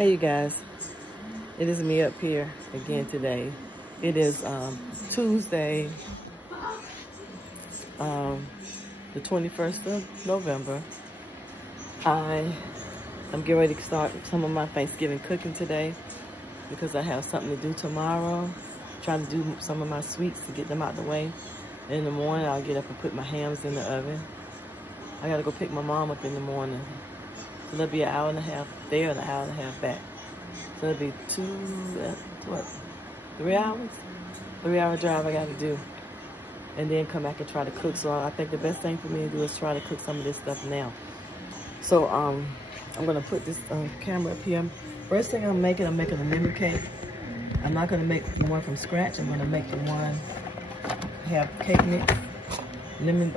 Hey you guys, it is me up here again today. It is Tuesday, the 21st of November. I am getting ready to start some of my Thanksgiving cooking today because I have something to do tomorrow. Trying to do some of my sweets to get them out the way. And in the morning, I'll get up and put my hams in the oven. I gotta go pick my mom up in the morning. So that'll be an hour and a half there and an hour and a half back. So it'll be 3 hours? 3-hour drive I gotta do. And then come back and try to cook. So I think the best thing for me to do is try to cook some of this stuff now. So I'm gonna put this camera up here. First thing I'm making a lemon cake. I'm not gonna make the one from scratch. I'm gonna make the one, have cake mix, lemon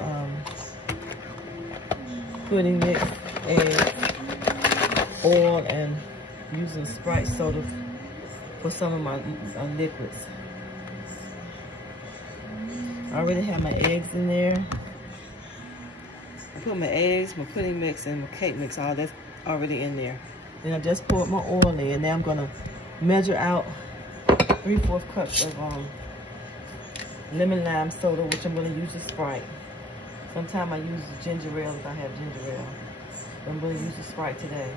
pudding mix, eggs, oil, and using Sprite soda for some of my liquids. I already have my eggs in there. I put my eggs, my pudding mix, and my cake mix, all that's already in there. Then I just poured my oil in. Now I'm gonna measure out 3/4 cups of lemon lime soda, which I'm gonna use the Sprite. Sometimes I use the ginger ale if I have ginger ale. But I'm gonna use the Sprite today.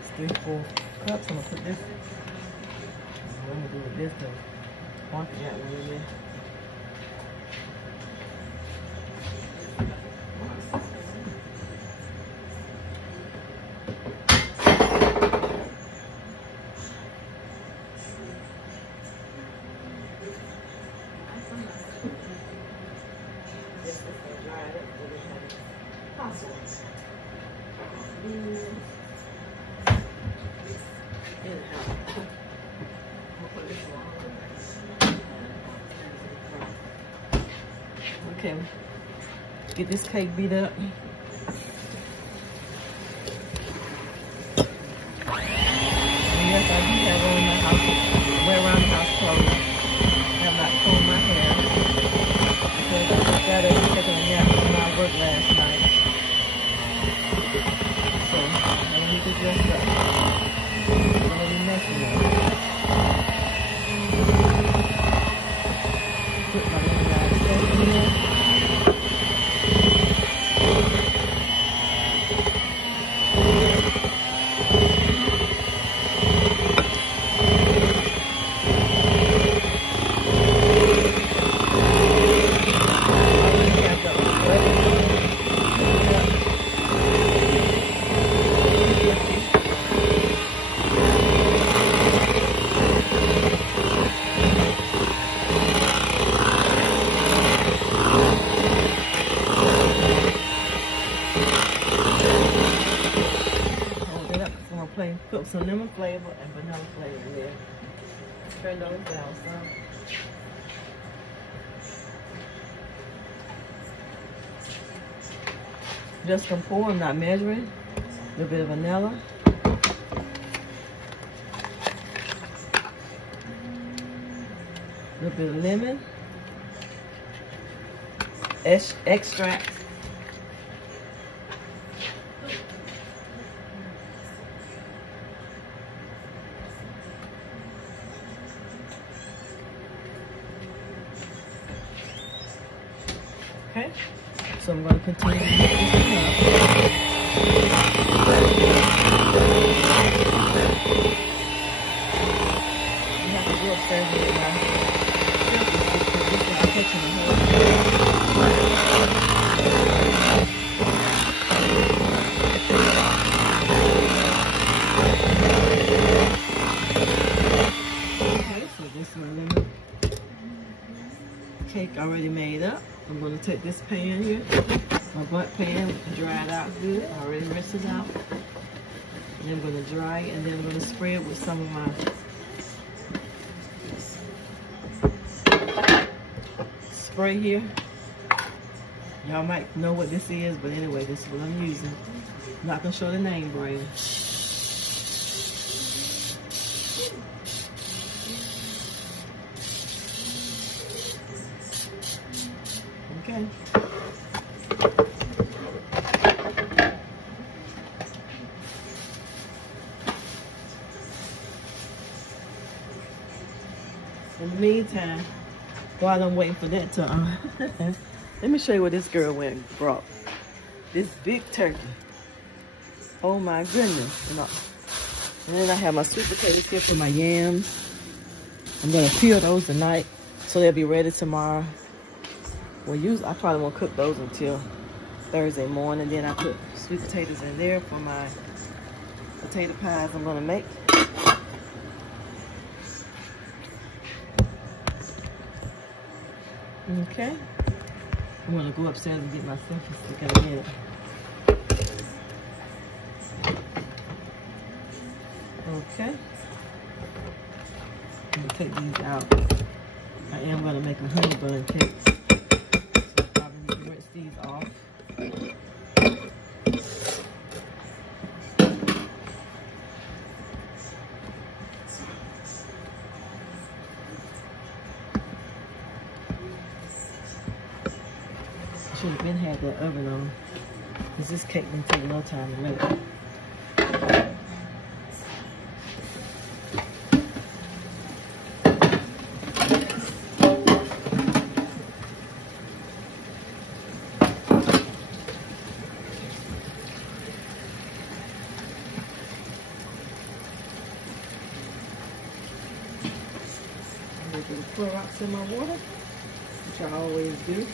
It's 3/4 cups. I'm gonna put this. What I'm gonna do with this though. One thing out in there. Okay, get this cake beat up. And yes, I do have on my house, wear around the house clothes. I have not combed my hair because I got it taking a nap from my work last night. So I need to dress up. I'm gonna be messy now. Put my lemon lime soda in there. Put some lemon flavor and vanilla flavor in there. Turn those down some. Just gonna pour, I'm not measuring. A little bit of vanilla. A little bit of lemon. Extract. Okay, so I'm going to continue to mix this up. You have to go upstairs with my I'm touching the whole Okay, so this one lemon cake already made up. I'm going to take this pan here, my butt pan, dry it out good. I already rinsed it out. And I'm going to dry it, and then I'm going to spray it with some of my spray here. Y'all might know what this is, but anyway, this is what I'm using. I'm not going to show the name brand. Okay. In the meantime, while I'm waiting for that to, let me show you what this girl went and brought. This big turkey. Oh my goodness. And then I have my sweet potato chips and my yams. I'm gonna peel those tonight so they'll be ready tomorrow. Well, I probably won't cook those until Thursday morning. Then I put sweet potatoes in there for my potato pies I'm gonna make. Okay. I'm gonna go upstairs and get my selfie stick in a minute. Okay. I'm gonna take these out. I am gonna make a honey bun cake. So I probably need to rinse these off. I should have been had that oven on, because this cake didn't take no time to make. Pour rocks in my water, which I always do.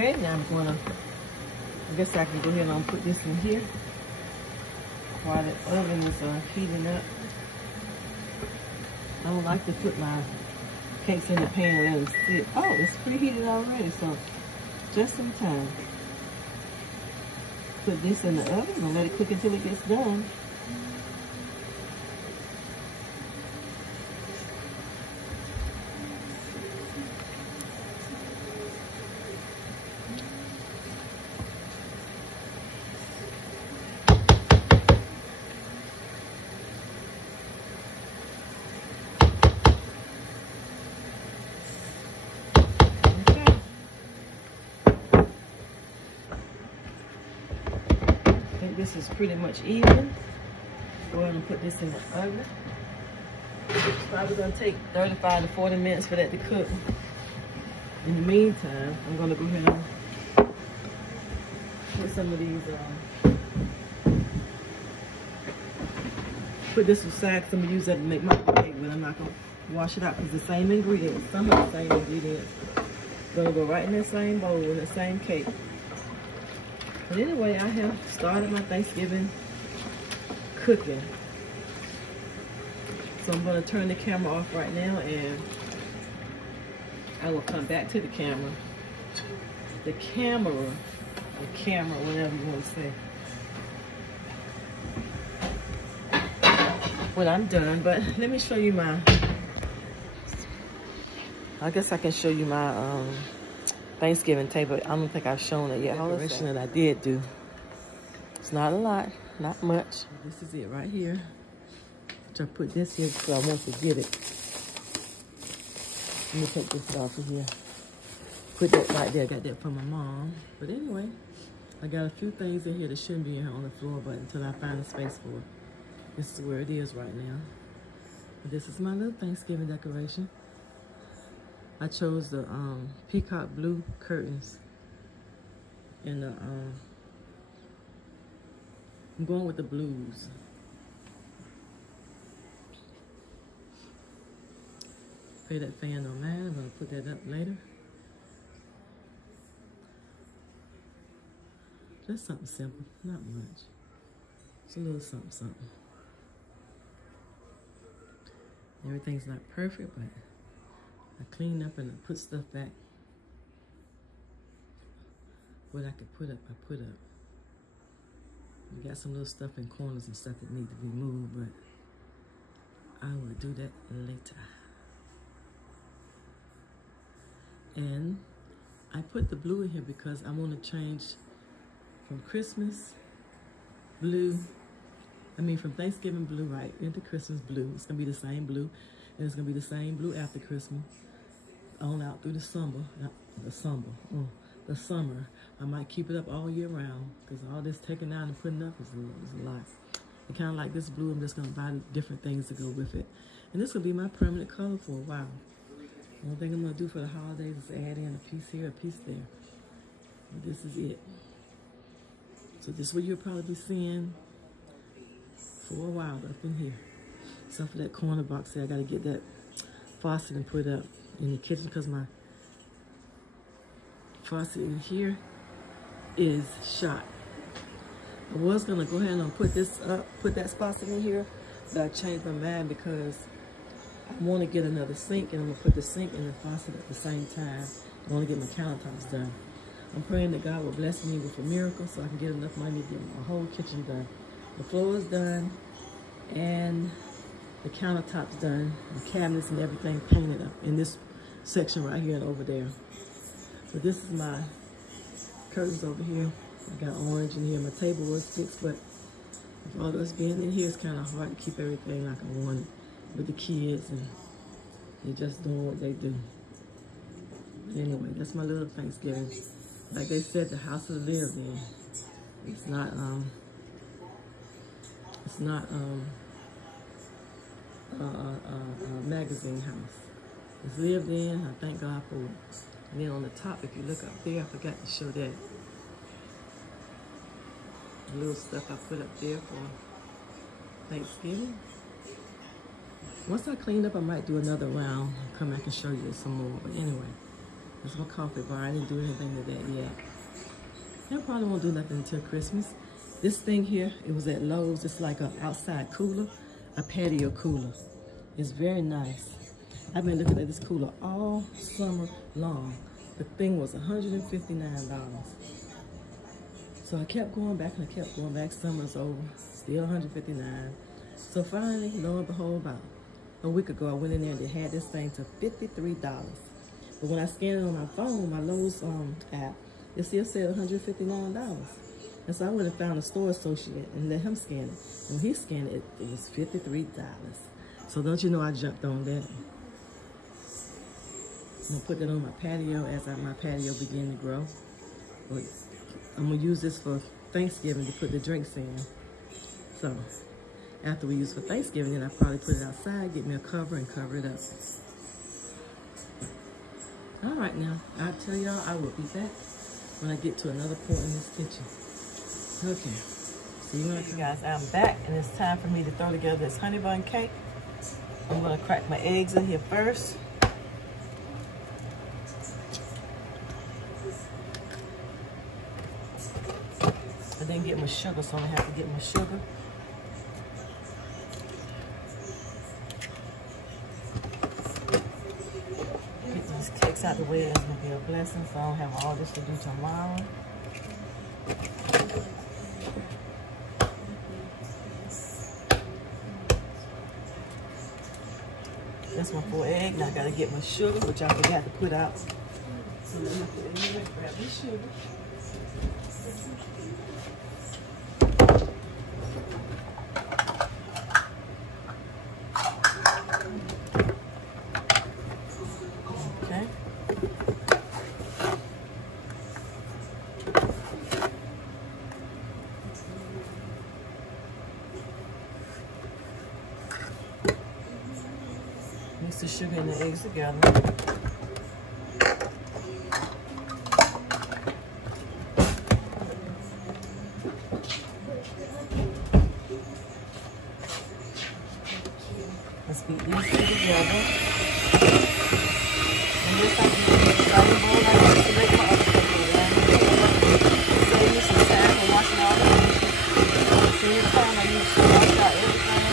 Okay, now I'm gonna, I guess I can go ahead and put this in here while the oven is heating up. I don't like to put my cakes in the pan and let them sit. Oh, it's preheated already, so just in time. Put this in the oven and let it cook until it gets done. This is pretty much even. Go ahead and put this in the oven. It's probably gonna take 35 to 40 minutes for that to cook. In the meantime, I'm gonna go ahead and put some of these, put this aside because I'm gonna use that to make my cake, but I'm not gonna wash it out because the same ingredients, some of the same ingredients, gonna go right in that same bowl in the same cake. But anyway, I have started my Thanksgiving cooking. So I'm going to turn the camera off right now and I will come back to the camera. The camera, whatever you want to say. When I'm done, but let me show you my, I guess I can show you my, Thanksgiving table. I don't think I've shown it yet. Decoration that I did do. It's not a lot, not much. This is it right here. Which I put this here because I won't forget it. Let me take this off of here. Put that right there. I got that from my mom. But anyway, I got a few things in here that shouldn't be in here on the floor, but until I find a space for it. This is where it is right now. But this is my little Thanksgiving decoration. I chose the peacock blue curtains and the I'm going with the blues. Pay that fan no matter. I'm gonna put that up later. Just something simple, not much. It's a little something, something. Everything's not perfect, but I clean up and I put stuff back. What I could put up, I put up. We got some little stuff in corners and stuff that need to be moved, but I will do that later. And I put the blue in here because I want to change from Christmas blue, from Thanksgiving blue, right, into Christmas blue. It's going to be the same blue, and it's going to be the same blue after Christmas, on out through the summer. The summer. I might keep it up all year round, because all this taking out and putting up is a lot. And kind of like this blue, I'm just going to buy different things to go with it. And this will be my permanent color for a while. The only thing I'm going to do for the holidays is add in a piece here, a piece there. But this is it. So this is what you'll probably be seeing for a while up in here. Except for that corner box there. I got to get that faucet and put up in the kitchen, because my faucet in here is shot. I was going to go ahead and put this up, put that faucet in here, but I changed my mind because I want to get another sink, and I'm going to put the sink and the faucet at the same time. I want to get my countertops done. I'm praying that God will bless me with a miracle so I can get enough money to get my whole kitchen done. The floor is done, and the countertops done, the cabinets and everything painted up in this section right here and over there. So this is my curtains over here. I got orange in here. My table was fixed, but with all this being in here, it's kind of hard to keep everything like I wanted with the kids, and they just doing what they do. But anyway, that's my little Thanksgiving. Like they said, the house to live in. It's not a magazine house. It's lived in. I thank God for it. And then on the top, if you look up there, I forgot to show that. The little stuff I put up there for Thanksgiving. Once I clean up, I might do another round and come back and show you some more. But anyway, that's my coffee bar. I didn't do anything with that yet. I probably won't do nothing until Christmas. This thing here, it was at Lowe's. It's like an outside cooler, a patio cooler. It's very nice. I've been looking at this cooler all summer long. The thing was $159. So I kept going back and I kept going back. Summer's over, still $159. So finally, lo and behold, about a week ago, I went in there and they had this thing to $53. But when I scanned it on my phone, my Lowe's app, it still said $159. And so I went and found a store associate and let him scan it. When he scanned it, it was $53. So don't you know I jumped on that. I'm gonna put that on my patio as my patio begin to grow. But I'm gonna use this for Thanksgiving to put the drinks in. So after we use it for Thanksgiving, then I'll probably put it outside, get me a cover and cover it up. All right now, I'll tell y'all I will be back when I get to another point in this kitchen. Okay, see you when I come. Guys, I'm back and it's time for me to throw together this honey bun cake. I'm gonna crack my eggs in here first. I didn't get my sugar, so I'm gonna have to get my sugar. Get these cakes out the way, that's gonna be a blessing, so I don't have all this to do tomorrow. That's my full egg. Now I gotta get my sugar, which I forgot to put out. So let me put it in here, grab my sugar. Mix the sugar and the eggs together. Let's beat these two together. And this I can use a butter bowl like this to make my other cookie. Save me some time for washing all the dishes. See the time I use to wash out everything.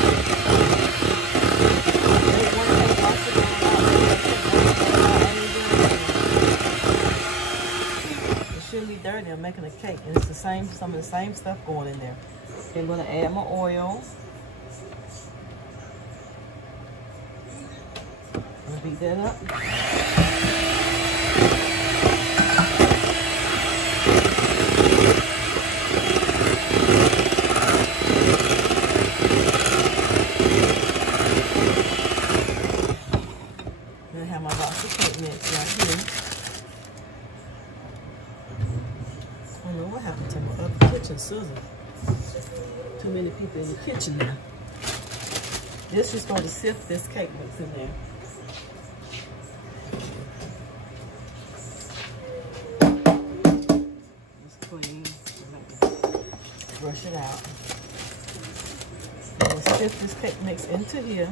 Dirty, I'm making a cake, and it's the same, some of the same stuff going in there. Okay, I'm gonna add my oil. I'm gonna beat that up. the cake mix right here. I don't know what happened to my other kitchen scissors. Too many people in the kitchen now. This is going to sift this cake mix in there. It's clean. Brush it out. I'm going to sift this cake mix into here.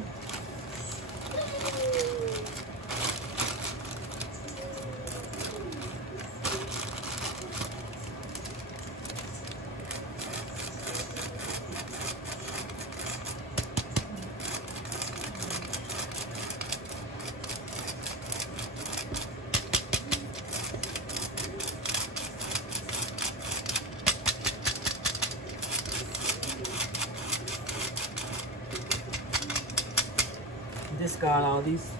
Discard all these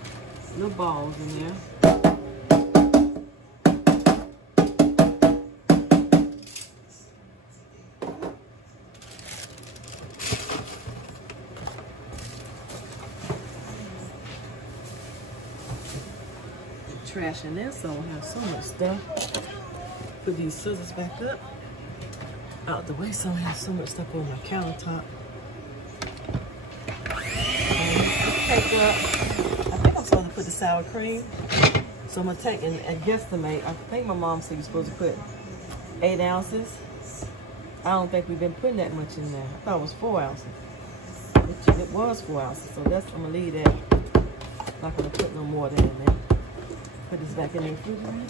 little balls in there. Trash in there, so I have so much stuff. Put these scissors back up out the way, so I have so much stuff on my countertop. I think I'm supposed to put the sour cream. So I'm going to take and guesstimate. I think my mom said you're supposed to put 8 ounces. I don't think we've been putting that much in there. I thought it was 4 ounces. It was 4 ounces. So that's, I'm going to leave that. Not going to put no more than in there. Put this back in the refrigerator.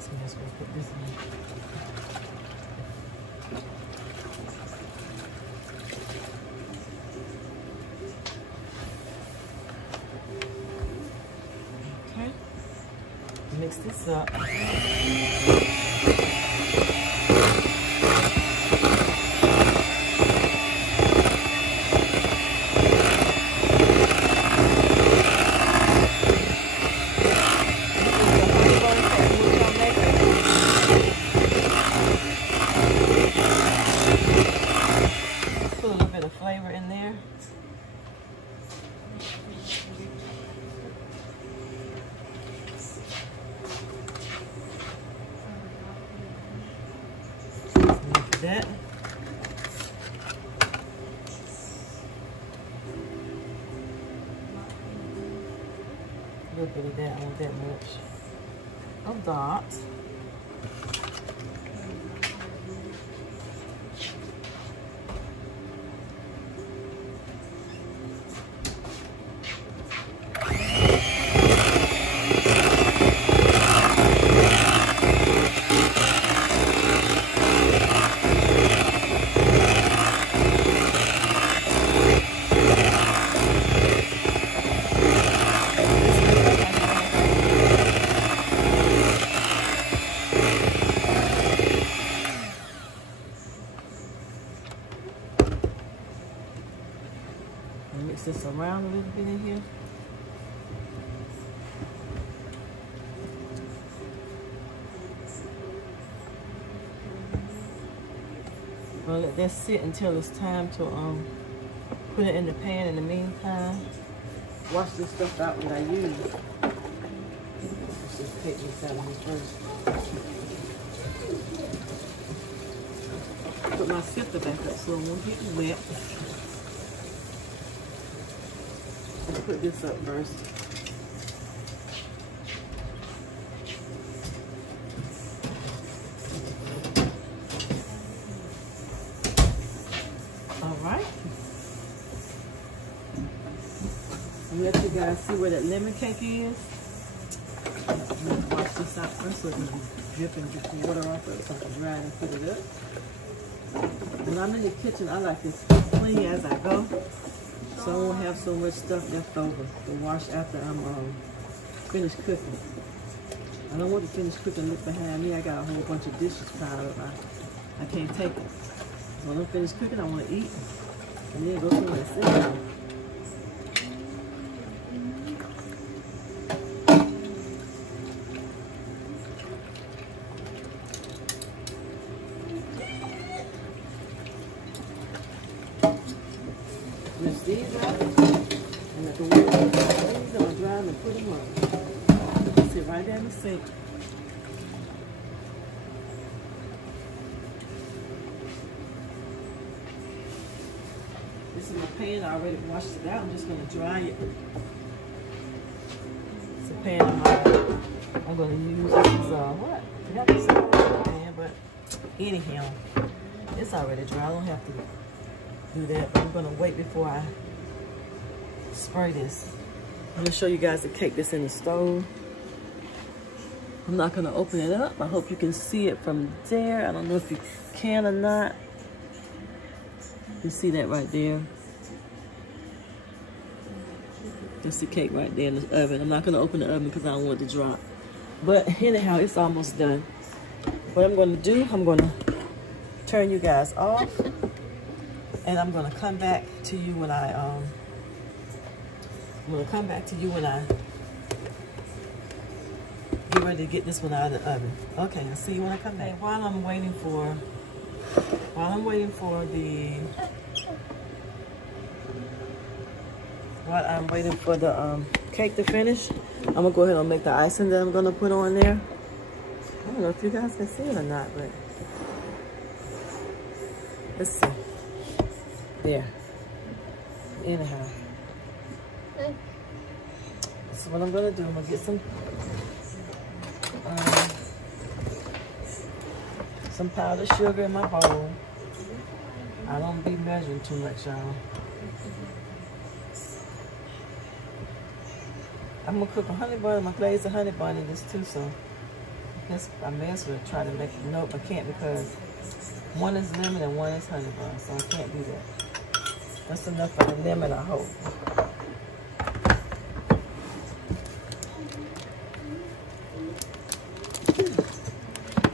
So that's going to put this in. Mix this up. Put a little bit of flavor in there. That. A little bit of that, I want that much of that. Mix this around a little bit in here. I'll let that sit until it's time to put it in the pan. In the meantime, wash this stuff out that I use. Let's just take this out of here first. Put my sifter back up so it won't get wet. Let's put this up first. All right. Let you guys see where that lemon cake is. I'm going to wash this out first so it can drip and get the water off of it so I can dry it and put it up. When I'm in the kitchen, I like this clean as I go, so I won't have so much stuff left over to wash after I'm finished cooking. I don't want to finish cooking and look behind me. I got a whole bunch of dishes piled up. I can't take it. So when I'm finished cooking, I want to eat and then go somewhere and sit down. these out, and I can wait these on dry and put them on. Sit right there in the sink. This is my pan. I already washed it out. I'm just going to dry it. It's a pan I'm going to use. This is what? I got this pan, but anyhow, it's already dry. I don't have to do that, but I'm going to wait before I spray this. I'm going to show you guys the cake that's in the stove. I'm not going to open it up. I hope you can see it from there. I don't know if you can or not. You see that right there? That's the cake right there in the oven. I'm not going to open the oven because I don't want it to drop. But anyhow, it's almost done. What I'm going to do, I'm going to turn you guys off. And I'm going to come back to you when I, get ready to get this one out of the oven. Okay, I'll see you when I come back. While I'm waiting for the cake to finish, I'm gonna go ahead and make the icing that I'm gonna put on there. I don't know if you guys can see it or not, but let's see. There. Anyhow, so what I'm gonna do, I'm gonna get some powdered sugar in my bowl. I don't be measuring too much, y'all. I'm gonna cook a honey bun. I'm gonna glaze a honey bun in this too, so I guess I may as well try to make it. Nope, I can't because one is lemon and one is honey bun, so I can't do that. That's enough for the lemon, I hope.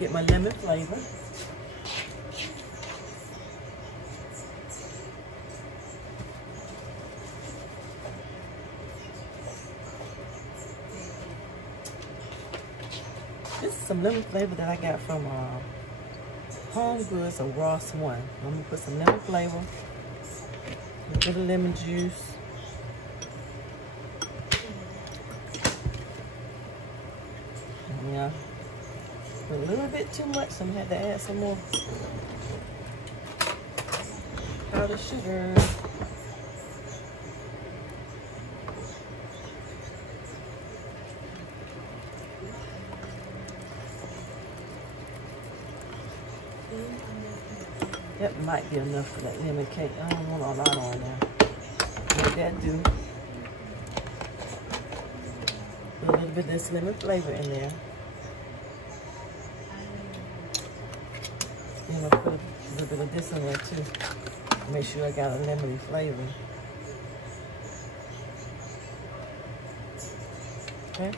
Get my lemon flavor. This is some lemon flavor that I got from Home Goods or Ross One. I'm gonna put some lemon flavor, a little bit of lemon juice. Yeah. A little bit too much, so I'm gonna have to add some more powdered sugar. That might be enough for that lemon cake. I don't want a lot on there. Let that do. Put a little bit of this lemon flavor in there. I'm gonna put a little bit of this in there too. Make sure I got a lemony flavor. Okay.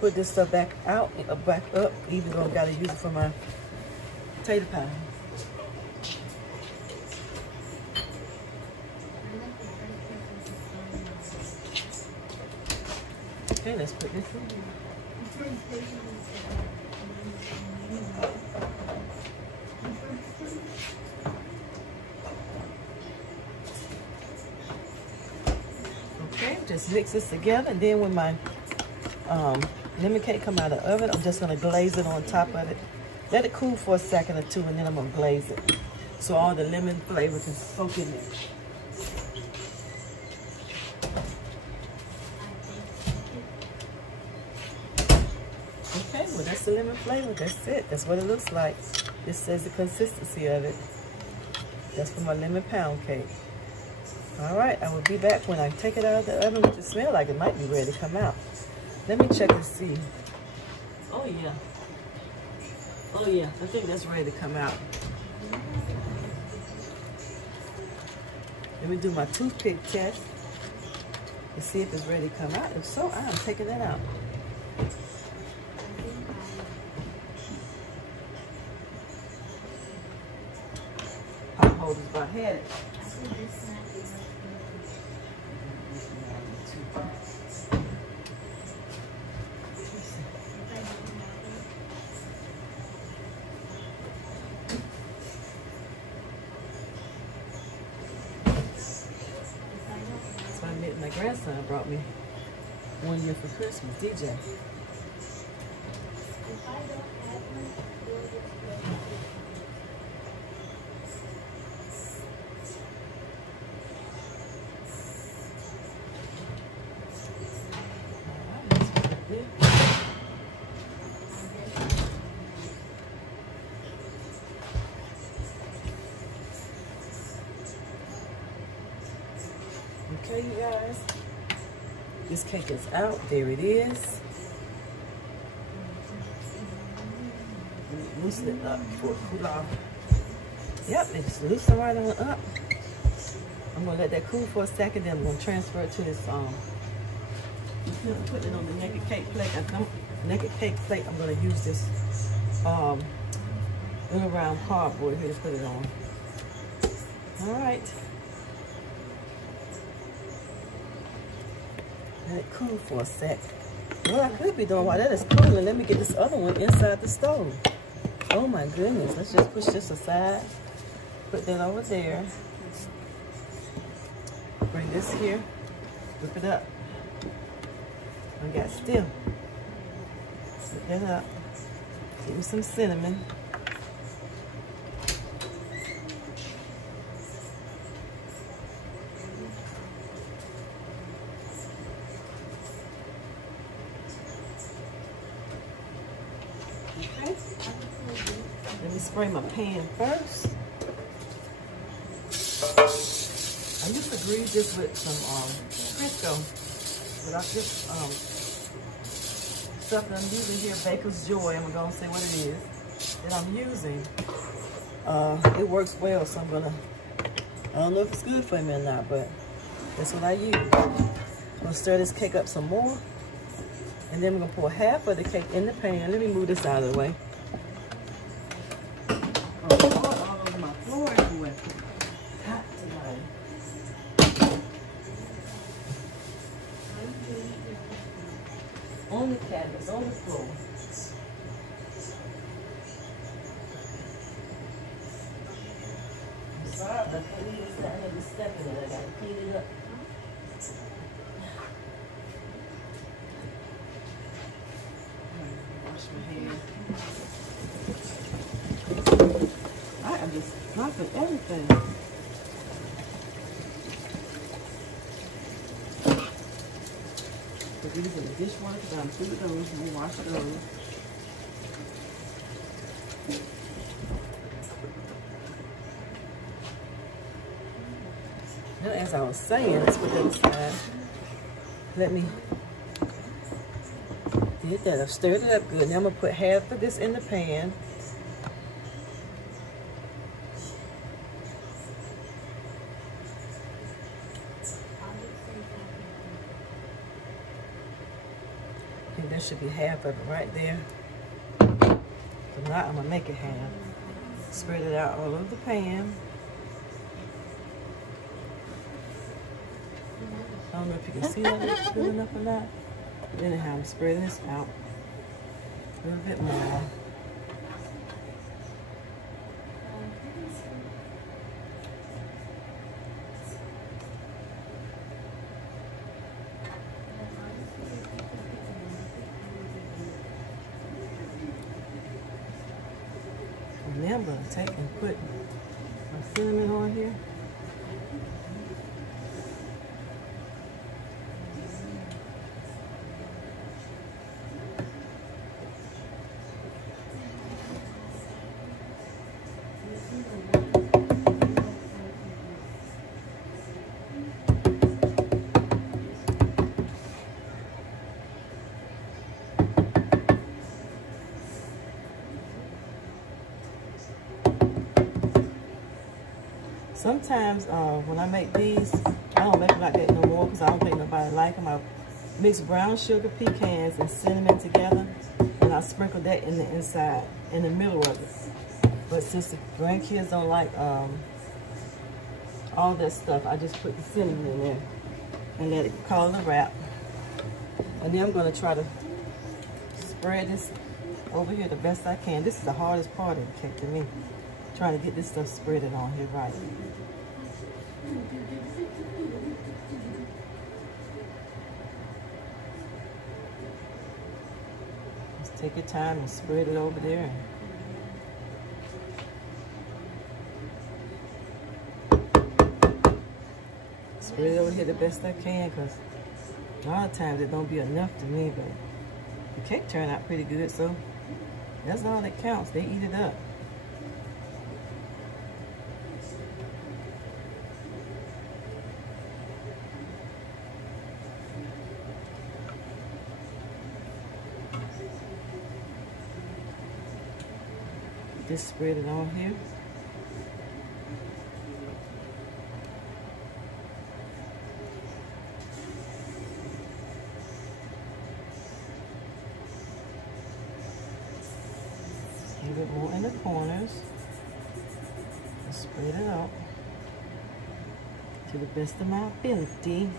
Put this stuff back out, back up, even though I gotta use it for my potato pie. Okay, let's put this in. Okay, just mix this together, and then when my lemon cake come out of the oven, I'm just gonna glaze it on top of it. Let it cool for a second or two, and then I'm gonna glaze it so all the lemon flavor can soak in it. Okay, well that's the lemon flavor. That's it. That's what it looks like. This says the consistency of it. That's for my lemon pound cake. All right, I will be back when I take it out of the oven, which it smells like it might be ready to come out. Let me check and see. Oh yeah. Oh yeah, I think that's ready to come out. Let me do my toothpick test and see if it's ready to come out. If so, I am taking it out. Pop holders by head. grandson brought me one year for Christmas, DJ. Okay, you guys, this cake is out. There it is. Loosen it up before it cools off. Yep, it's loosened right on up. I'm gonna let that cool for a second, then I'm gonna transfer it to this put it on the naked cake plate. I'm gonna use this little round cardboard here to put it on. All right. Let it cool for a sec. What I could be doing while that is cooling, let me get this other one inside the stove. Oh my goodness, let's just push this aside. Put that over there. Bring this here, whip it up. I got still. Put that up. Give me some cinnamon. Okay. Let me spray my pan first. I used to grease this with some Crisco, but I just stuff that I'm using here, Baker's Joy. I'm gonna say what it is that I'm using. It works well, so I don't know if it's good for me or not, but that's what I use. I'm gonna stir this cake up some more, and then we're gonna pour half of the cake in the pan. Let me move this out of the way. All over my floor everywhere. Hot tonight. On the cabinets, on the floor. I'm sorry, but I can't even stand there just stepping in it. I gotta clean it up. Wash my hands. I am just dropping everything. These are the dishwasher, but I'm through those. We'll wash those. Now, as I was saying, let's put that aside. Let me did that. I've stirred it up good. Now I'm gonna put half of this in the pan. There should be half of it right there. So now I'm gonna make it half. Spread it out all over the pan. I don't know if you can see that it's good enough or not. But anyhow, I'm spreading this out a little bit more. Now I'm going to take and put my cinnamon on here. Sometimes when I make these, I don't make them like that no more because I don't think nobody like them. I mix brown sugar, pecans, and cinnamon together, and I sprinkle that in the inside, in the middle of it. But since the grandkids don't like all that stuff, I just put the cinnamon in there and let it call it a wrap. And then I'm going to try to spread this over here the best I can. This is the hardest part of the cake to me, trying to get this stuff spreaded on here right. Take your time and spread it over there. Spread it over here the best I can, because a lot of times it don't be enough to me, but the cake turned out pretty good, so that's all that counts. They eat it up. Just spread it on here. A little bit more in the corners. And spread it out to the best of my ability.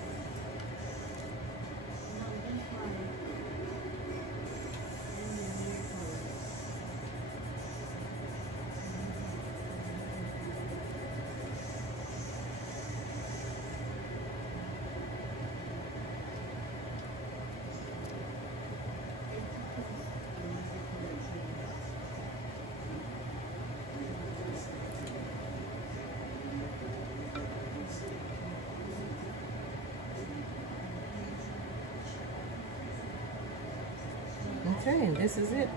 Okay, and this is it.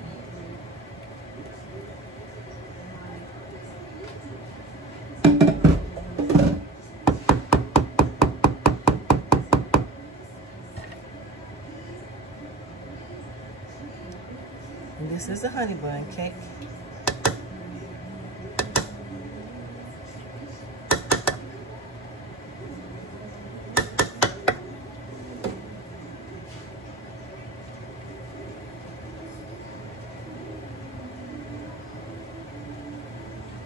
And this is a honey bun cake.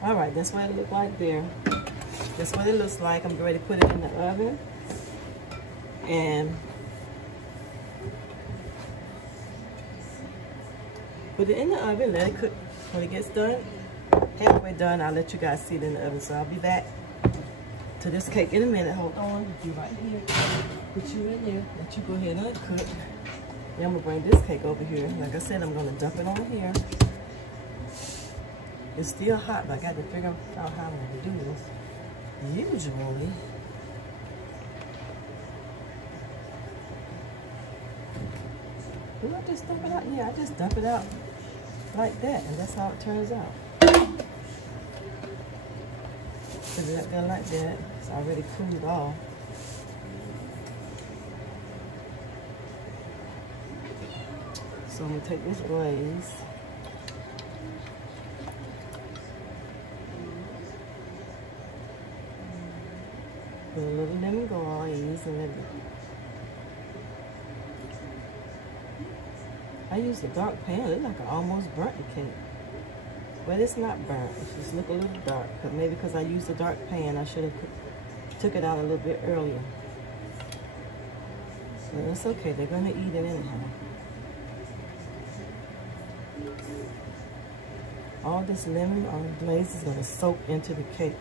All right, that's what it looked like there. That's what it looks like. I'm ready to put it in the oven. And put it in the oven, let it cook. When it gets done, halfway done, I'll let you guys see it in the oven. So I'll be back to this cake in a minute. Hold on, you right here. Put you in there, let you go ahead and cook. Then I'm gonna bring this cake over here. Like I said, I'm gonna dump it on here. It's still hot, but I got to figure out how I'm going to do this. Usually, do I just dump it out? Yeah, I just dump it out like that, and that's how it turns out. Put it up there like that. It's already cooled off. So I'm going to take this glaze. Put a little lemon glaze in it. I used a dark pan. It looked like I almost burnt the cake. But it's not burnt. It just look a little dark. But maybe because I used a dark pan, I should have took it out a little bit earlier. But it's okay. They're going to eat it anyhow. All this lemon glaze is going to soak into the cake.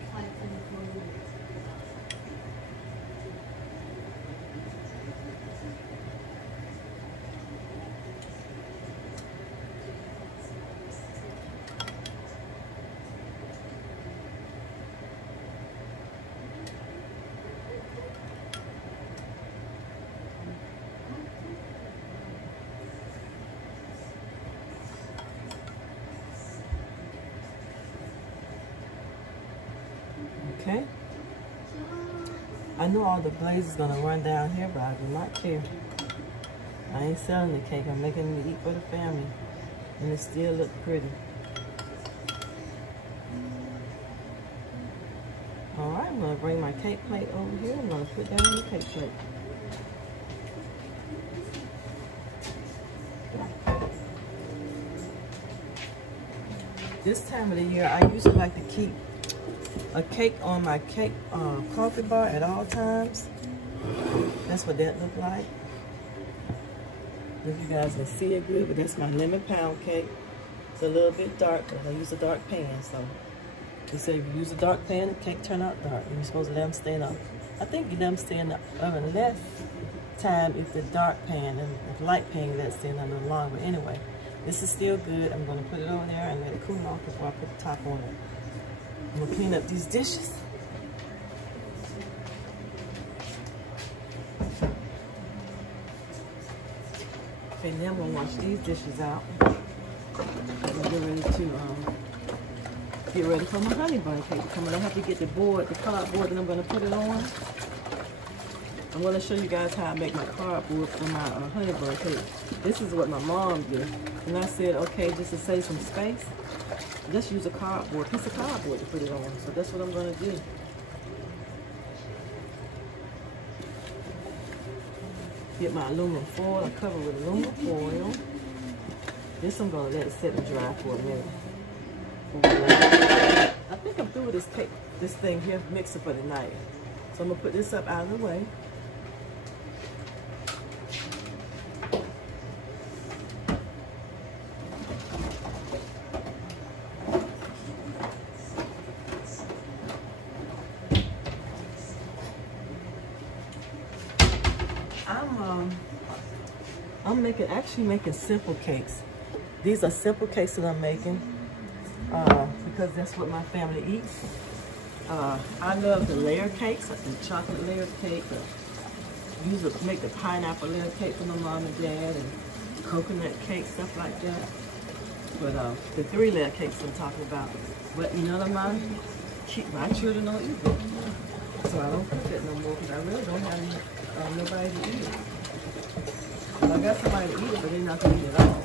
Okay. I know all the glaze is gonna run down here, but I do not care. I ain't selling the cake. I'm making it eat for the family, and it still look pretty. All right, I'm gonna bring my cake plate over here. I'm gonna put that on the cake plate. This time of the year, I usually like to keep a cake on my cake coffee bar at all times. That's what that look like. If you guys can see it good, but that's my lemon pound cake. It's a little bit dark because I use a dark pan. So they say if you use a dark pan, the cake turn out dark. And you're supposed to let them stay in the, I think you let them stay in the oven less time if the dark pan, and the light pan you let it stay in a little longer. Anyway, This is still good. I'm gonna put it on there and let it cool off before I put the top on it. I'm gonna clean up these dishes. Okay, now I'm gonna wash these dishes out. I'm get ready for my honey bun cake. I'm gonna have to get the cardboard that I'm gonna put it on. I'm gonna show you guys how I make my cardboard for my honey bun cake. This is what my mom did. And I said, okay, just to save some space, let's use a piece of cardboard to put it on. So that's what I'm gonna do. Get my aluminum foil, I cover with aluminum foil. This I'm gonna let it sit and dry for a minute. I think I'm through with this thing here, mixer for the night. So I'm gonna put this up out of the way. I'm actually making simple cakes. These are simple cakes that I'm making because that's what my family eats. I love the layer cakes, like the chocolate layer cake. Usually make the pineapple layer cake for my mom and dad, and coconut cake, stuff like that. But the 3-layer cakes I'm talking about. But none of my children don't eat it. So I don't cook that no more because I really don't have nobody to eat it. Well, I got somebody to eat it, but they're not going to eat it all.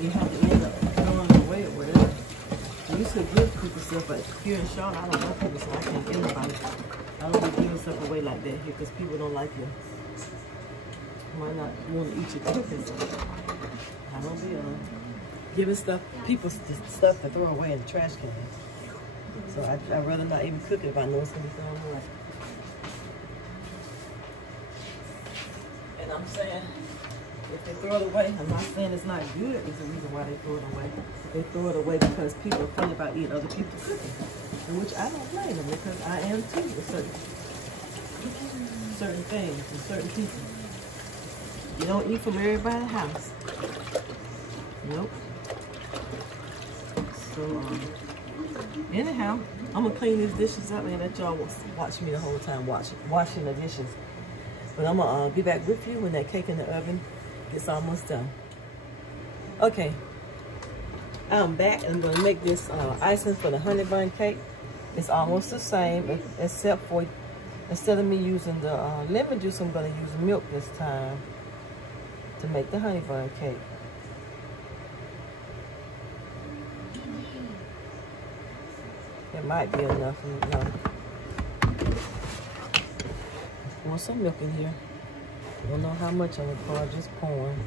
You have to end up throwing it away or whatever. I used to give people stuff, but here in Charlotte, I don't know people, so I can't give anybody. I don't be giving stuff away like that here because people don't like you. Might not want to eat your cookies. I don't be giving people stuff to throw away in the trash can. So I'd rather not even cook it if I know it's going to be thrown away. And I'm saying, if they throw it away, I'm not saying it's not good. There's a reason why they throw it away. They throw it away because people are funny about eating other people's cooking. In which I don't blame them because I am too with certain things and certain people. You don't eat from everybody's house. Nope. So, anyhow, I'm gonna clean these dishes up and let y'all watch me the whole time washing the dishes. But I'm gonna be back with you when that cake in the oven gets almost done. Okay, I'm back and I'm gonna make this icing for the honey bun cake. It's almost the same, except for instead of me using the lemon juice, I'm gonna use milk this time to make the honey bun cake. It might be enough, you know. Want some milk in here. Don't know how much I'm gonna pour, just pouring.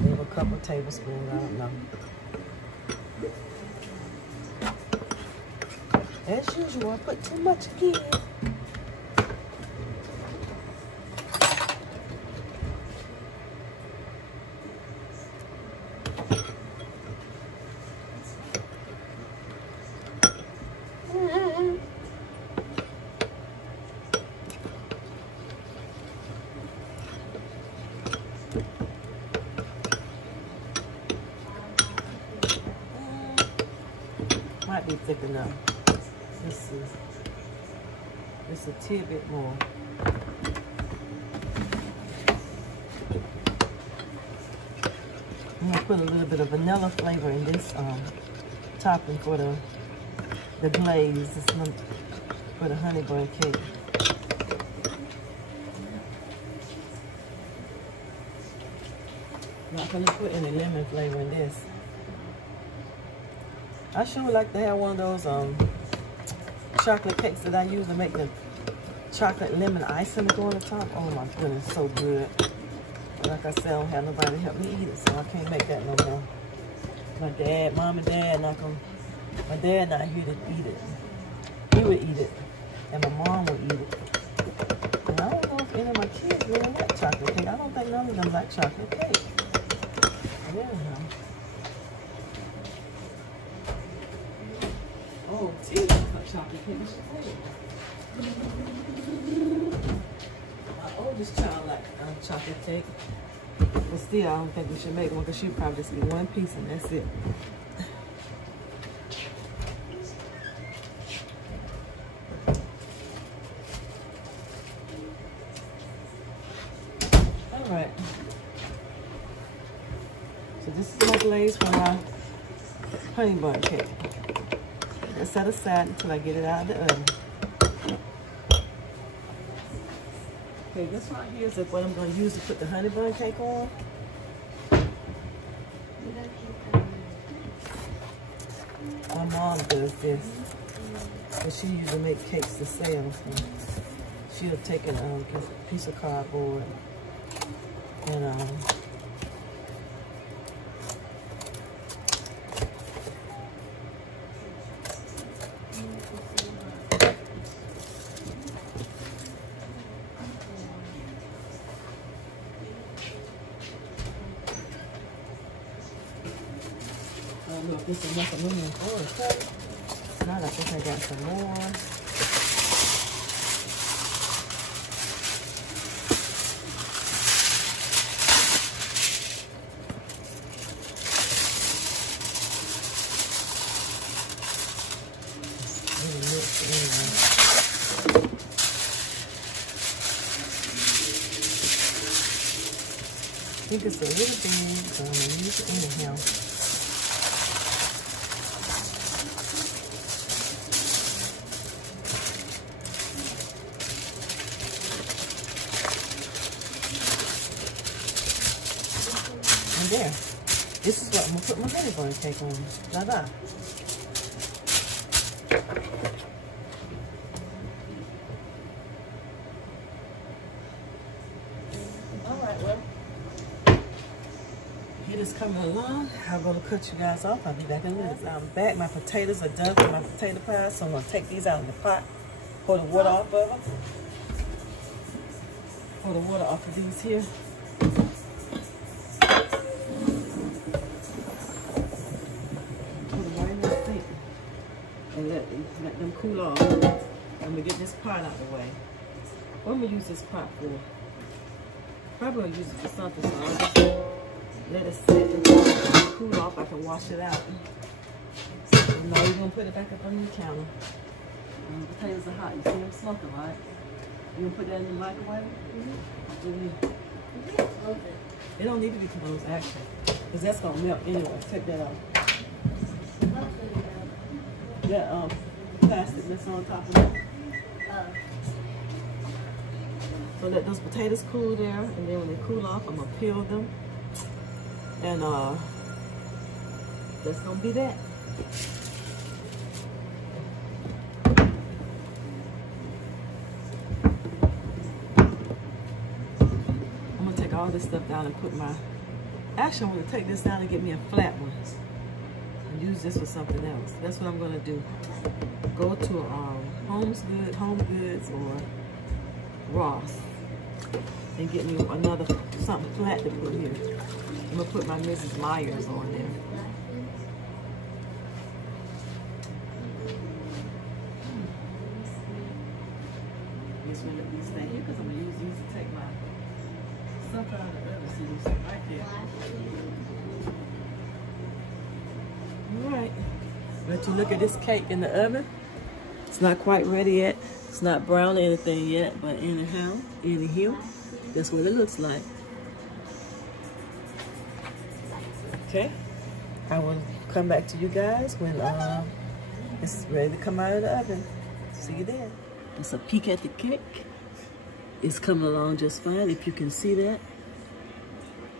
Maybe a couple tablespoons, I don't know. As usual, I put too much in. Might be thick enough. Let's see. Just a tidbit more. I'm gonna put a little bit of vanilla flavor in this topping for the glaze. This one for the honey bun cake. Not gonna put any lemon flavor in this. I sure would like to have one of those chocolate cakes that I use to make the chocolate lemon icing to go on the top. Oh my goodness, so good. But like I said, I don't have nobody to help me eat it, so I can't make that no more. My dad, mom and dad, my dad not here to eat it. He would eat it, and my mom would eat it. And I don't know if any of my kids really like chocolate cake. I don't think none of them like chocolate cake. Yeah. Oh, Tina got chocolate cake. My oldest child likes chocolate cake. But still, I don't think we should make one because she'll probably just be one piece and that's it. All right. So this is my glaze for my honey bun cake. Let's set aside until I get it out of the oven. Okay, this right here is what I'm going to use to put the honey bun cake on. My mom does this, but she usually makes cakes to sell. So she'll take a piece of cardboard and I don't know if this is enough aluminum foil to cut. Now I think I got some more. I think it's a little big, so I'm going to use it anyhow. And there. This is what I'm going to put my honey bun cake on. Ta-da. Alright, well. It is coming along. I'm going to cut you guys off. I'll be back in a minute. I'm back. My potatoes are done for my potato pie, so I'm going to take these out of the pot. Pour the water off of them. Pour the water off of these here. Put them right in the sink. And let them cool off. I'm going to get this pot out of the way. What am I going to use this pot for? Probably going to use it for something, so I'll just let it sit and cool off. I can wash it out. And now you're going to put it back up on the counter. The potatoes are hot. You see them smoking, right? You going to put that in the microwave? It don't need to be closed, actually. Because that's going to melt anyway. Take that off. That plastic that's on top of it. So let those potatoes cool there. And then when they cool off, I'm going to peel them. And that's gonna be that. I'm gonna take all this stuff down and put my, actually I'm gonna take this down and get me a flat one and use this for something else. That's what I'm gonna do. Go to Home Goods or Ross and get me another something flat to put here. I'm gonna put my Mrs. Myers on there. I'm just gonna let these stay here because I'm gonna use these to take my stuff out of the oven. See this right there. Alright. Let you look at this cake in the oven. It's not quite ready yet. It's not brown or anything yet, but anyhow, that's what it looks like. Okay, I will come back to you guys when it's ready to come out of the oven. See you then. It's a peek at the cake. It's coming along just fine, if you can see that.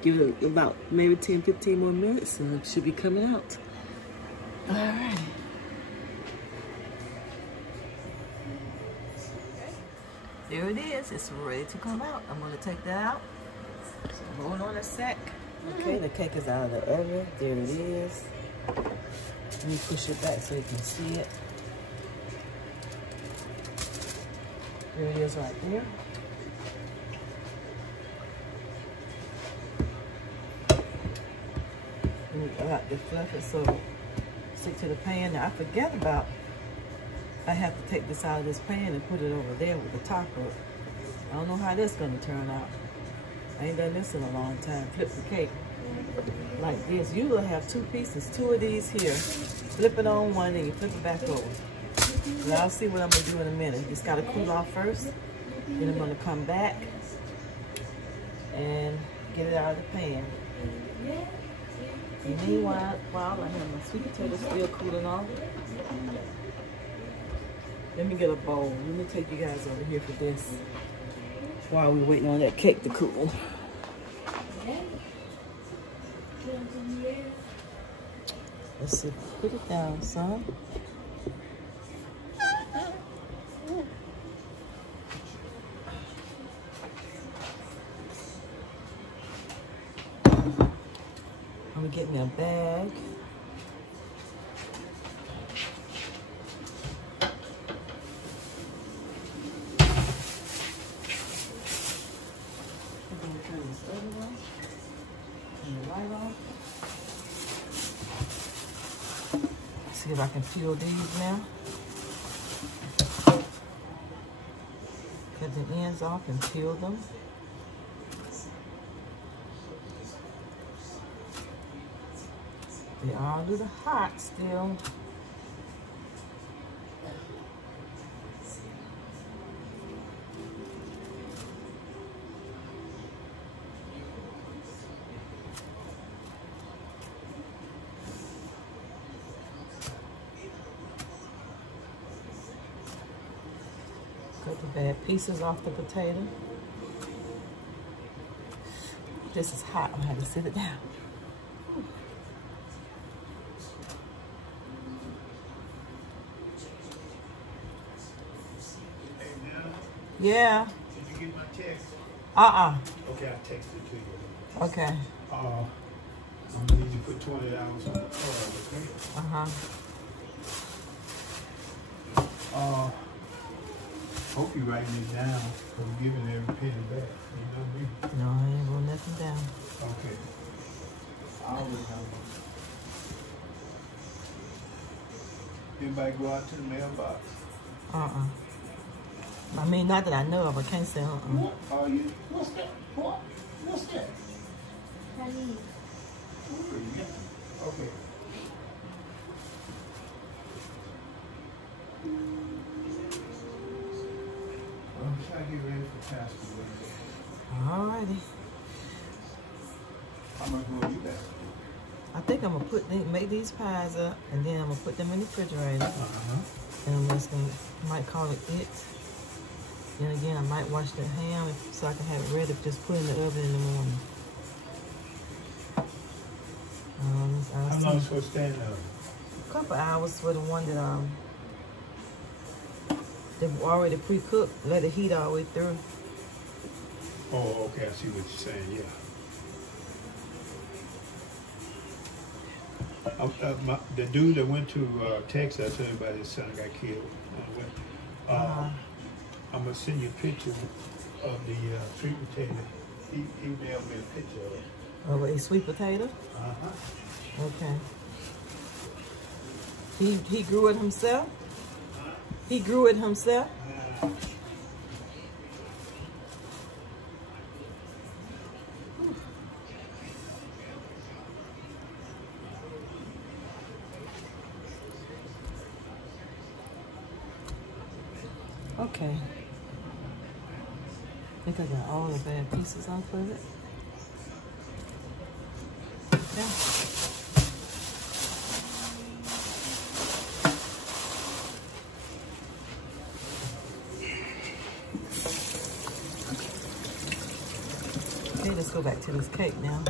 Give it about maybe 10-15 more minutes and it should be coming out. All right. There it is. It's ready to come out. I'm going to take that out. So hold on a sec. Okay, the cake is out of the oven. There it is. Let me push it back so you can see it. There it is right there. I got to fluff it so stick to the pan. Now I forget about, I have to take this out of this pan and put it over there with the top up. I don't know how that's going to turn out. I ain't done this in a long time. Flip the cake like this. You will have two pieces, two of these here. Flip it on one and you flip it back over. But I'll see what I'm gonna do in a minute. It's gotta cool off first. Then I'm gonna come back and get it out of the pan. And meanwhile, I have my sweet potato still cooling off. Let me get a bowl. Let me take you guys over here for this while we're waiting on that cake to cool. Let's see. Put it down, son. I'm gonna get me a bag. See if I can peel these now. Cut the ends off and peel them. They are a little hot still. Cut the bad pieces off the potato. This is hot. I'm gonna have to sit it down. Yeah. Did you get my text? Okay, I texted it to you. Okay. I'm gonna need you to put 20 hours on the card, okay? Hope you writing it down, because I'm giving every penny back. You know me? No, I ain't wrote nothing down. Okay. I always have one. Anybody go out to the mailbox? I mean, not that I know of. I can't say What are you? What's that? What? What's that? Honey. Okay. I'm trying to get ready for Pastor Wednesday. Alrighty. How much more you got? I think I'm gonna make these pies up, and then I'm gonna put them in the refrigerator. And I'm just gonna, might call it it. Then again, I might wash the ham so I can have it ready to just put in the oven in the morning. How long is it supposed to stay in the oven? A couple hours for the one that they've already pre-cooked. Let it heat all the way through. Oh, okay. I see what you're saying. Yeah. The dude that went to Texas, everybody, his son got killed. I'm gonna send you a picture of the sweet potato. He mailed me a picture of it. Oh, a sweet potato? Okay. He grew it himself? He grew it himself? Okay. I think I got all the bad pieces off of it. Yeah. Okay, let's go back to this cake now.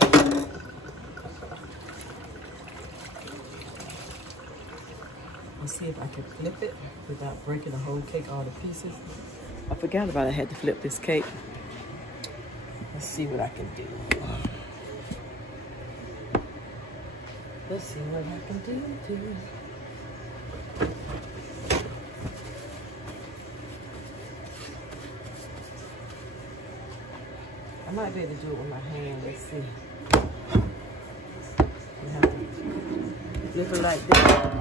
Let's see if I can flip it without breaking the whole cake, all the pieces. I forgot about I had to flip this cake. Let's see what I can do. Let's see what I can do. I might be able to do it with my hand. Let's see. You have to flip it like that.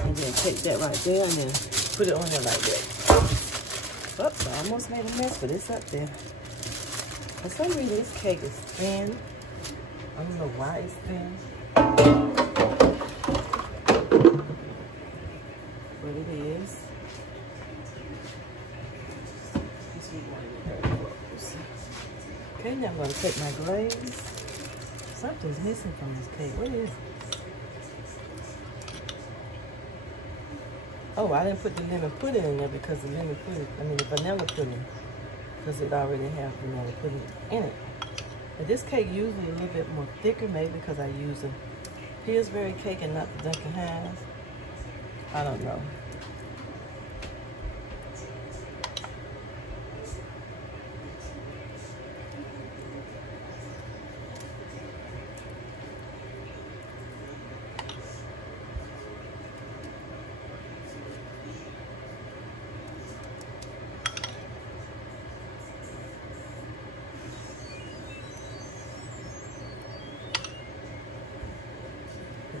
And then take that right there and then put it on there like that. Oops, I almost made a mess, but it's up there. For some reason, this cake is thin. I don't know why it's thin. But it is. Okay, now I'm going to take my glaze. Something's missing from this cake. What is it? Oh, I didn't put the lemon pudding in there because the lemon pudding, the vanilla pudding, because it already has vanilla pudding in it. But this cake usually a little bit more thicker, maybe because I use a Pillsbury cake and not the Duncan Hines. I don't know.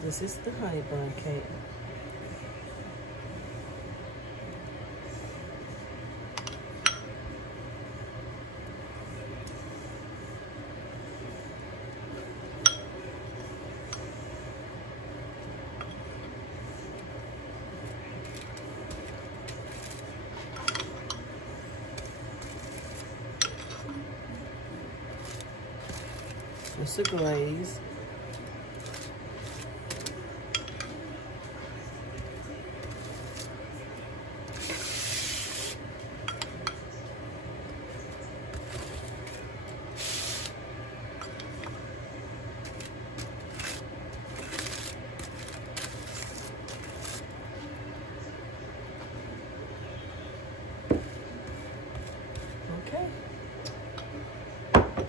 This is the honey bun cake. It's a glaze.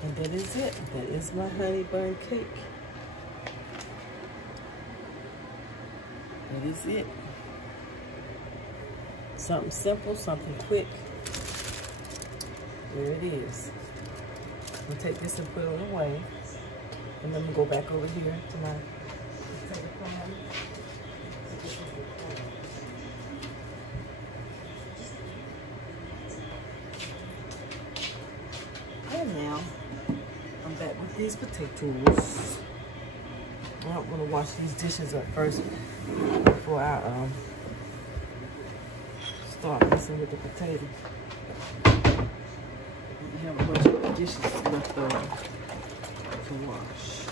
And that is it. That is my honey bun cake. That is it. Something simple, something quick. There it is. I'm gonna take this and put it away. And then I'm gonna go back over here to my potato pan. And now, I'm back with these potatoes. I don't want to wash these dishes up first before I start messing with the potatoes. I have a bunch of dishes left over to wash.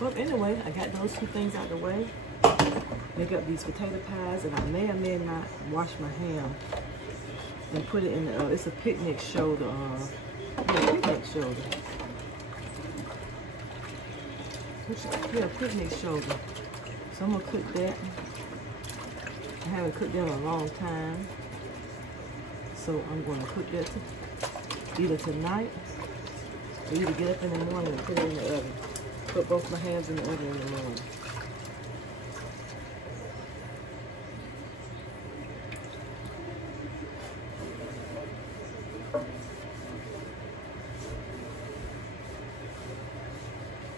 Well, anyway, I got those two things out of the way. Make up these potato pies, and I may or may not wash my ham and put it in the, it's a picnic shoulder, picnic shoulder. Yeah, picnic shoulder. So I'm gonna cook that. I haven't cooked that in a long time. So I'm gonna cook that either tonight or either get up in the morning and put it in the oven. Put both my hams in the oven in the morning.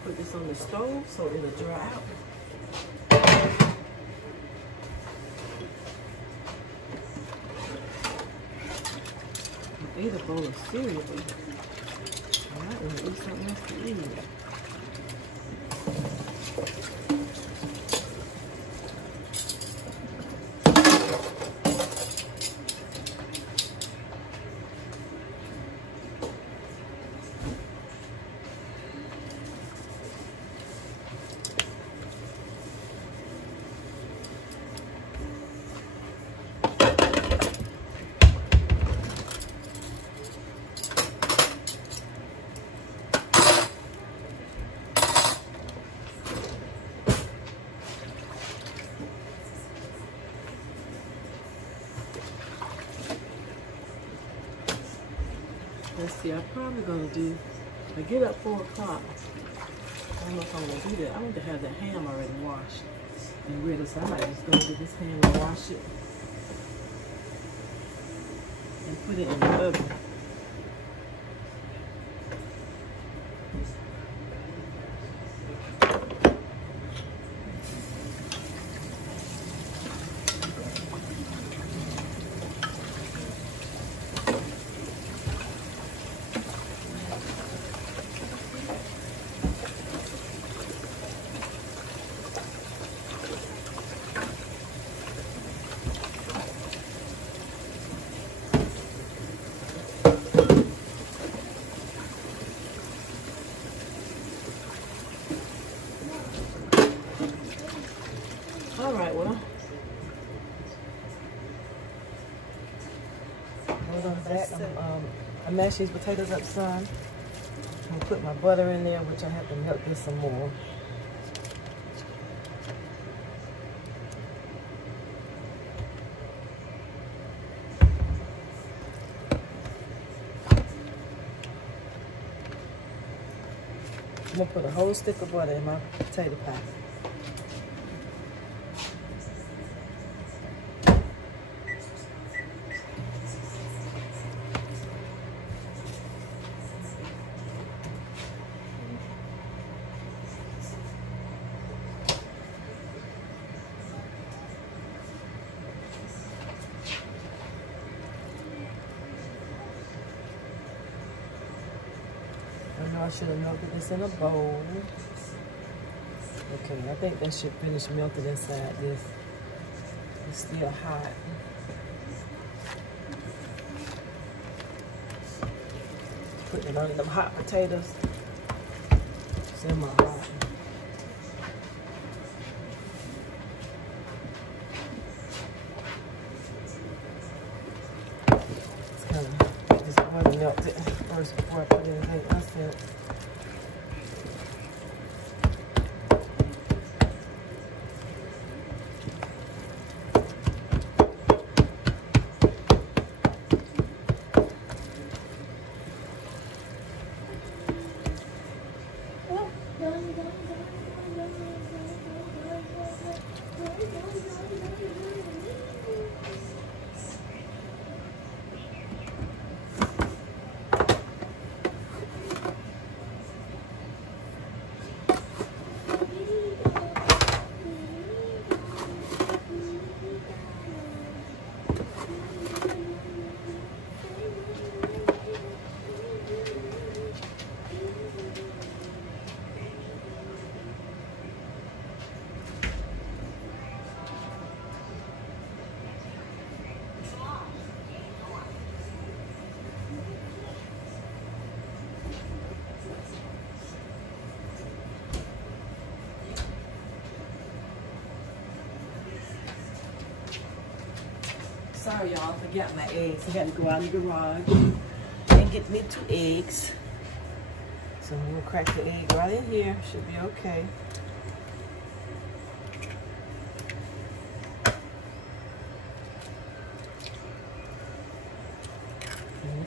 Put this on the stove so it'll dry out. I ate a bowl of cereal. I might want to do something else to eat. Let's see, I'm probably gonna do, I get up 4 o'clock. I don't know if I'm gonna do that. I want to have that ham already washed and ready, so I might just go get this ham and wash it and put it in the oven. All right, well, hold on back. I mashed these potatoes up some. I'm gonna put my butter in there, which I have to melt this some more. I'm gonna put a whole stick of butter in my potato pie. I should have melted this in a bowl. Okay, I think that should finish melted inside this. It's still hot. Putting it on them hot potatoes. Semi-hot. It's kind of, just want to melt it first before I put anything else in it. Sorry, y'all, I forgot my eggs. I got to go out in the garage and get me 2 eggs. So I'm gonna crack the egg right in here. Should be okay.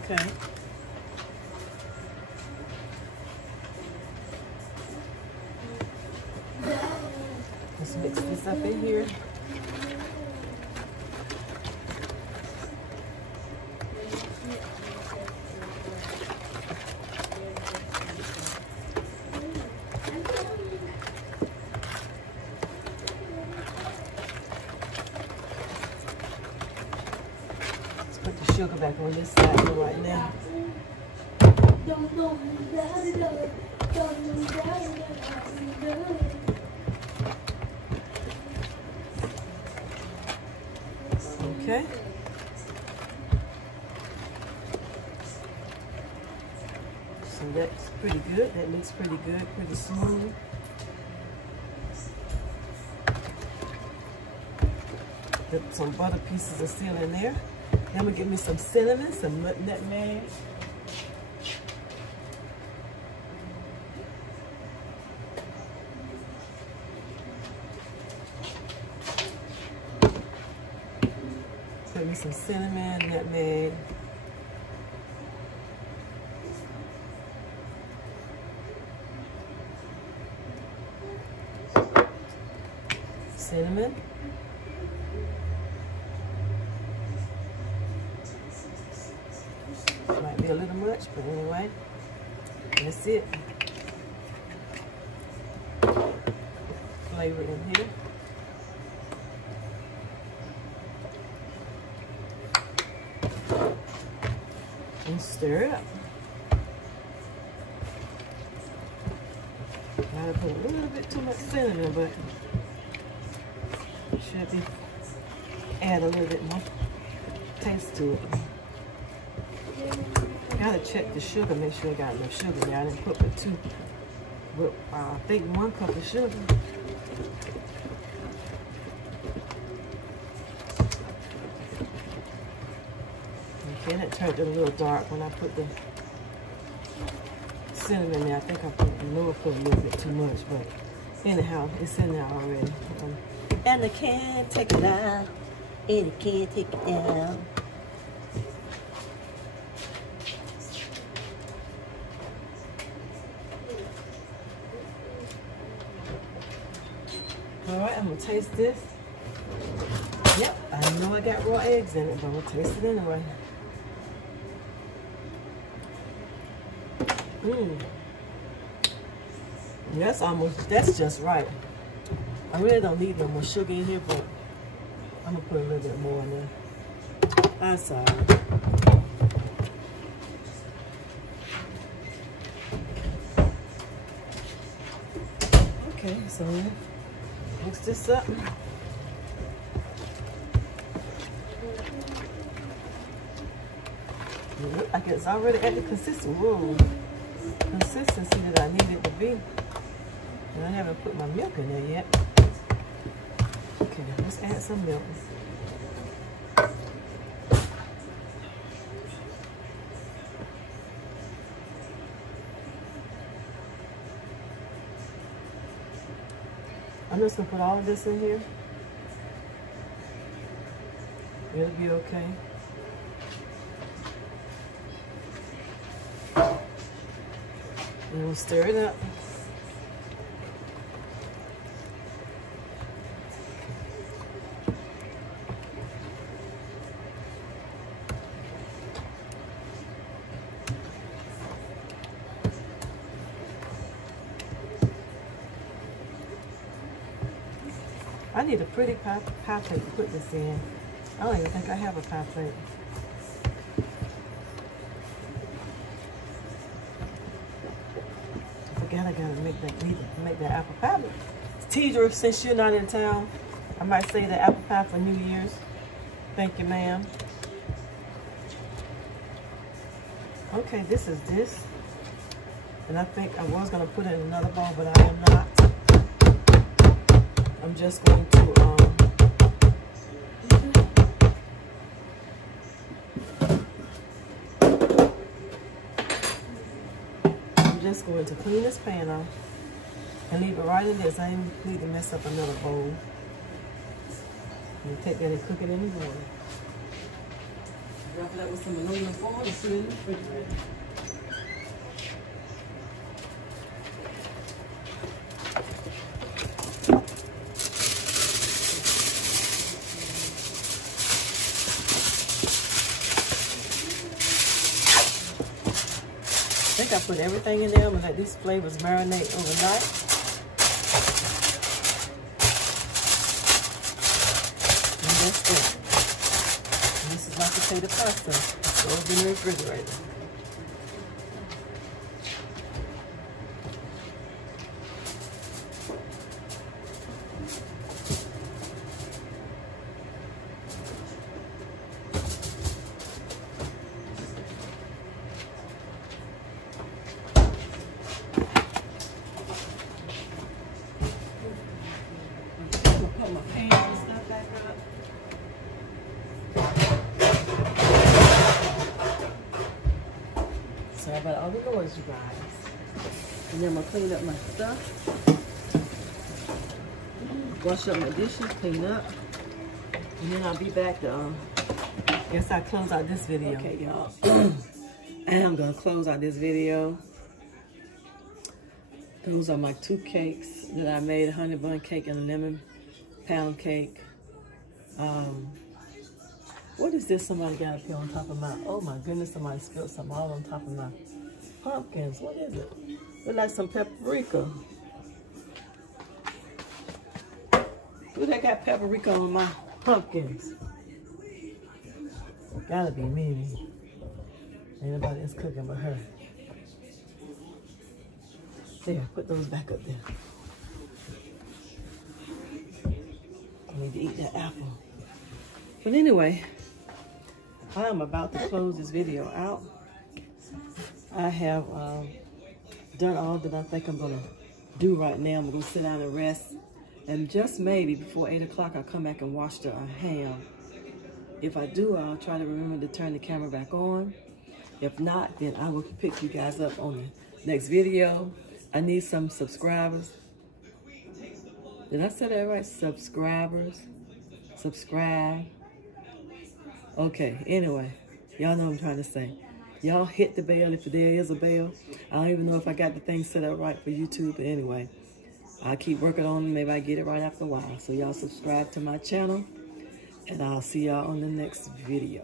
Okay. Let's mix this up in here. Put the sugar back on this side for right now. Okay. So that's pretty good. That looks pretty good, pretty smooth. Some butter pieces are still in there. Then I'm gonna give me some cinnamon, some nutmeg. Put me some cinnamon, nutmeg. Cinnamon. Might be a little much, but anyway, that's it. Flavor in here. And stir it up. Might have put a little bit too much cinnamon, but should be add a little bit more taste to it. Gotta check the sugar, make sure I got enough sugar there. I didn't put but 2, but I think 1 cup of sugar. and it turned a little dark when I put the cinnamon in there. I think I put a little bit too much, but anyhow, it's in there already. And I can't take it out. And I can't take it out. All right, I'm gonna taste this. Yep, I know I got raw eggs in it, but I'm gonna taste it anyway. That's just right. I really don't need no more sugar in here, but I'm gonna put a little bit more in there. I'm sorry. Okay, so mix this up. I guess it's already at the consistency that I need it to be. And I haven't put my milk in there yet. Okay, let's add some milk. I'm just gonna put all of this in here. It'll be okay. And we'll stir it up. I need a pretty pie plate to put this in. I don't even think I have a pie plate. I forgot I gotta make that apple pie. Teacher, since you're not in town, I might say the apple pie for New Year's. Thank you, ma'am. Okay, this is this. And I think I was gonna put it in another bowl, but I am not. I'm just going to clean this pan off and leave it right in this. I didn't need to mess up another bowl. And take that and cook it in the water. Wrap it up with some aluminum foil and put it in the refrigerator. I think I put everything in there. I'm gonna let these flavors marinate overnight. And that's it. And this is my potato pasta. It's over in the refrigerator. Sorry about all the noise, you guys. And then I'm gonna clean up my stuff. Wash up my dishes, clean up. And then I'll be back to, guess I'll close out this video. Okay, y'all. And I'm gonna close out this video. Those are my two cakes that I made, a honey bun cake and a lemon pound cake. What is this somebody got up here on top of my, oh my goodness, somebody spilled something all on top of my pumpkins. What is it? Look like some paprika. Who they got paprika on my pumpkins? Gotta be Mimi. Ain't nobody else cooking but her. There, put those back up there. I need to eat that apple. But anyway, I am about to close this video out. I have done all that I think I'm gonna do right now. I'm gonna sit down and rest. And just maybe before 8 o'clock, I'll come back and wash the ham. If I do, I'll try to remember to turn the camera back on. If not, then I will pick you guys up on the next video. I need some subscribers. Did I say that right? Subscribers. Subscribe. Okay, anyway. Y'all know what I'm trying to say. Y'all hit the bell if there is a bell. I don't even know if I got the thing set up right for YouTube. But anyway, I'll keep working on it. Maybe I get it right after a while. So y'all subscribe to my channel. And I'll see y'all on the next video.